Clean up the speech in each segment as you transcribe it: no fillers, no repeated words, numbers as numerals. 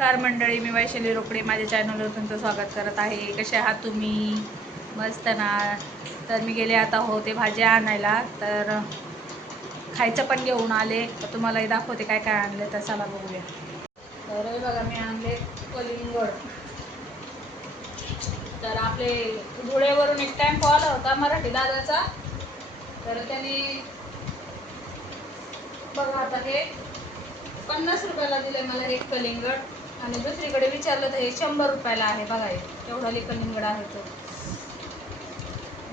नमस्कार मंडळी, मी वैशाली रोकडे माझ्या चॅनलवर तुमचं स्वागत करत आहे. कसे आहात तुम्ही? मस्त ना. तर मी गेले आता होते भाज्या आणायला, तर खायचं पण घेऊन आले. तर तुम्हालाही दाखवते काय काय आणले, तर चला बघूया. तर हे बघा, मी आणले कलिंगड. तर आपले धुळेवरून एक टेम्पो आला होता मराठी दादाचा, तर त्याने बघा आता हे 50 रुपयाला दिले मला एक कलिंगड. आणि दुसरीकडे विचारलं तर हे 100 रुपयाला आहे. बघा हे केवढा कलिंगड आहे तो.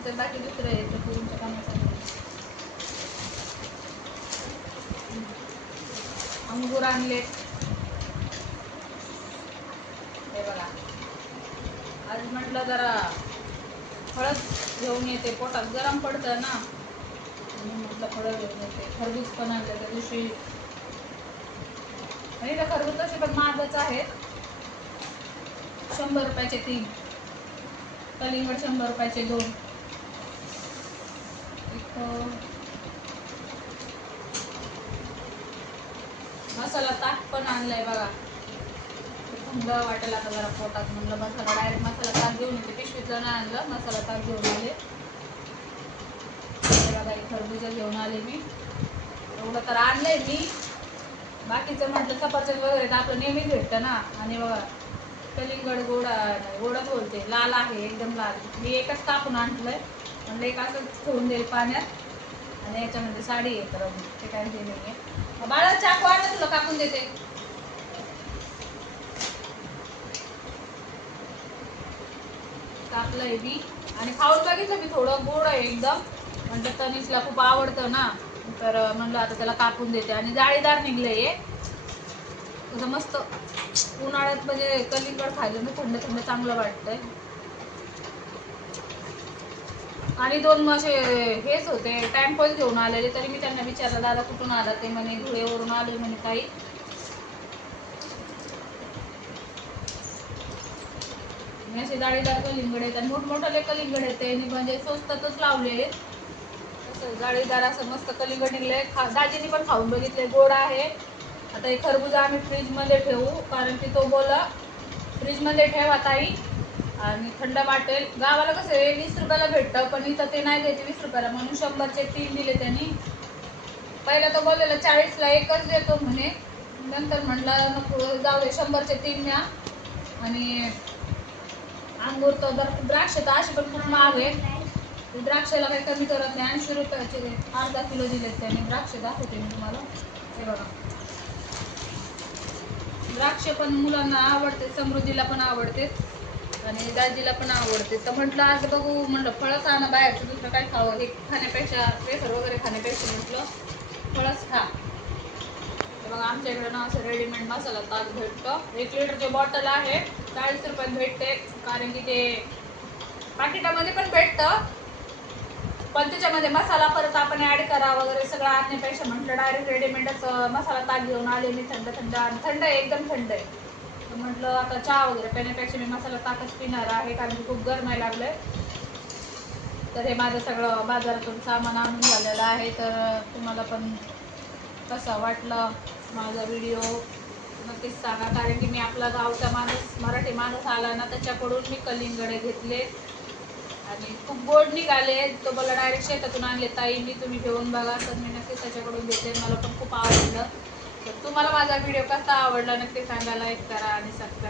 तर बाकी दुसरं आहे तर तुमच्या कामासाठी अंगूर आणले. हे बघा, आज म्हटलं जरा फळच घेऊन येते, पोटात गरम पडतं ना, आणि म्हटलं फळं घेऊन येते. खरबूज पण आणलं त्या दिवशी. आणि त्या खरबूज तसे पण महागच आहेत. 100 रुपयाचे 3, कलिंगड 100 रुपयाचे 2. एक मसाला ताक पण आणलाय बघा. थंड वाटेल आता जरा पोटात, म्हणलं मसाला डायरेक्ट मसाला ताक घेऊन येते. पिशवीतलं नाही आणलं, मसाला ताक घेऊन आले. बघा खरबूज घेऊन आले मी. एवढं तर आणलंय मी. बाकीचं म्हटलं सफरचंद वगैरे तर आपलं नेहमीच भेटतं ना. आणि बघा कलिंगड गोडच बोलते, लाल आहे एकदम लाल. मी एकच कापून आणलंय, म्हणलं एक असं ठेवून देईल पाण्यात. आणि याच्यामध्ये साडी आहे, तर ते काय हे नाही आहे. बाळा चाकू आणलं, तुला कापून देते. कापलंय मी आणि खाऊन बघितलं मी. थोडं गोड आहे एकदम, म्हणजे तनिषला खूप आवडतं ना, तर म्हणलं आता त्याला कापून देते. आणि जाळीदार निघलंय तसं मस्त. उन्हाळ्यात म्हणजे कलिंगड खायला ना थंड थंड चांगलं वाटतंय. आणि 2 असे हेच होते, टेम्पोच घेऊन आलेले. तरी मी त्यांना विचारलं, दादा कुठून आला? ते म्हणे धुळेवरून आले म्हणे ताई. असे जाळीदार कलिंगड आहेत आणि मोठमोठाले कलिंगड आहेत. ते म्हणजे स्वस्तातच लावले. असं जाळीदार असं मस्त कलिंगड निघले. दाजीनी पण खाऊन बघितले, गोड आहे. आता हे खरबूजा आम्ही फ्रीजमध्ये ठेवू, कारण की तो बोला फ्रीजमध्ये ठेवा ताई आणि थंड वाटेल. गावाला कसं आहे 20 रुपयाला भेटतं, पण इथं ते नाही देते 20 रुपयाला, म्हणून 100चे 3 दिले त्यांनी. पहिला तो बोललेला 40ला एकच देतो म्हणे. नंतर म्हटलं नको, जाऊ दे 100चे 3 द्या. आणि अंगूर तर द्राक्ष तर अशी पण खूप महाग आहे. द्राक्षाला काही कमी करत नाही. 80 रुपयाचे अर्धा किलो दिलेत त्यांनी. द्राक्ष दाखवते मी तुम्हाला. हे बघा, द्राक्ष पण मुलांना आवडते, समृद्धीला पण आवडते आणि दाजीला पण आवडते. तर म्हटलं आज बघू, म्हटलं फळच आणा, बाहेरचं दुसरं काय खावं. हे खाण्यापेक्षा, वेफर वगैरे खाण्यापेक्षा म्हटलं फळच खा. बघा आमच्या इकडे ना असं रेडीमेड मसाला ताक भेटतं. 1 लिटरची बॉटल आहे, 40 रुपयात भेटते. कारण की ते पाकिटामध्ये पण भेटतं, पण त्याच्यामध्ये मसाला परत आपण ऍड करा वगैरे सगळं आणण्यापेक्षा म्हटलं डायरेक्ट रेडीमेडच मसाला ताक घेऊन आले मी. थंड थंड आणि थंड आहे, एकदम थंड आहे. तर म्हटलं आता चहा वगैरे पिण्यापेक्षा मी मसाला ताकच पिणार आहे, कारण की खूप गरमायला लागलंय. तर हे माझं सगळं बाजारातून सामान आणून झालेलं आहे. तर तुम्हाला पण कसा वाटला माझा व्हिडिओ नक्कीच सांगा, कारण की मी आपला गावचा माणूस, मराठी माणूस आला ना, त्याच्याकडून मी कलिंगडे घेतले आणि खूप गोड निघाले. तो मला डायरेक्ट शेतातून आणले, ताई मी तुम्ही घेऊन बघा. तर मी नक्कीच त्याच्याकडून घेतले, मला पण खूप आवडलं. तर तुम्हाला माझा व्हिडिओ कसा आवडला नक्की सांगा, लाईक करा आणि सबस्क्राईब